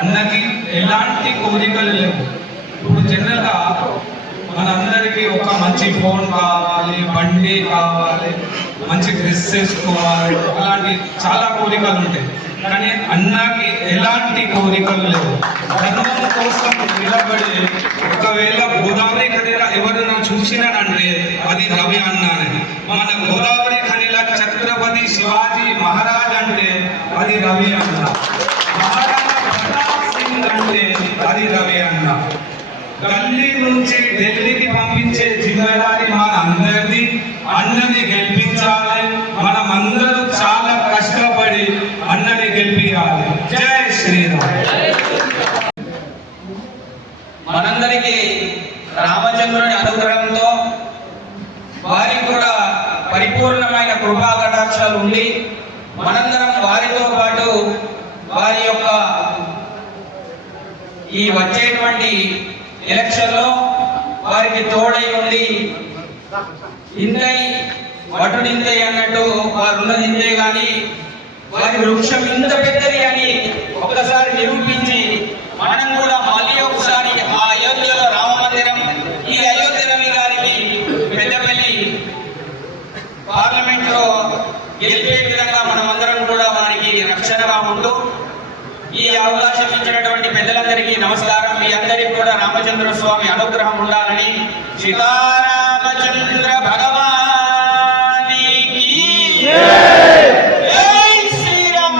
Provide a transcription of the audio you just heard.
అన్నకి ఎలాంటి కోరికలు లేవు. ఇప్పుడు జనరల్గా మనందరికీ ఒక మంచి ఫోన్ కావాలి, బండి కావాలి, మంచి డ్రెస్ వేసుకోవాలి, అలాంటి చాలా కోరికలు ఉంటాయి. కానీ అన్నకి ఎలాంటి కోరికలు లేవు. ధర్మం కోసం నిలబడి ఒకవేళ గోదావరి ఖనిలో ఎవరైనా చూసినాడంటే అది రవి అన్నానే. మన గోదావరి ఖనిల ఛత్రపతి శివాజీ మహారాజ్ అంటే అది రవి అన్న. మహారాజా ప్రతాప్ సింగ్ అంటే అది రవి అన్న. గల్లీ నుంచి ఢిల్లీకి పంపించే జిమ్మేదారి మన అందరిది. అన్నని గెలిపించాలి. మనమందరూ చాలా కష్టపడి అన్నని గెలిపించాలి. జై శ్రీరామ్. మనందరికీ రామచంద్రుని అనుగ్రహంతో వారికి కూడా పరిపూర్ణమైన కృపా కటాక్షాలు ఉండి మనందరం వారితో పాటు వారి యొక్క ఈ వచ్చేటువంటి ఎలక్షన్లో వారికి తోడై ఉండి ఇంతై వటుడింతే అన్నట్టు వారు ఉన్నది ఇంతే కానీ వారి వృక్షం ఇంత పెద్దది అని ఒక్కసారి నిరూపించి మనం కూడా మళ్ళీ ఒకసారి ఆ అయోధ్యలో రామ మందిరం, ఈ అయోధ్య రవి గారిని పెద్దపల్లి పార్లమెంట్ లో గెలిపే విధంగా మనం అందరం కూడా వారికి రక్షణగా ఉంటూ ఈ అవకాశం ఇచ్చినటువంటి పెద్దలందరికీ నమస్కారం. మీ అందరికీ కూడా రామచంద్ర స్వామి అనుగ్రహం ఉండాలని సీతారామచంద్ర భగవానికి జై శ్రీరామ.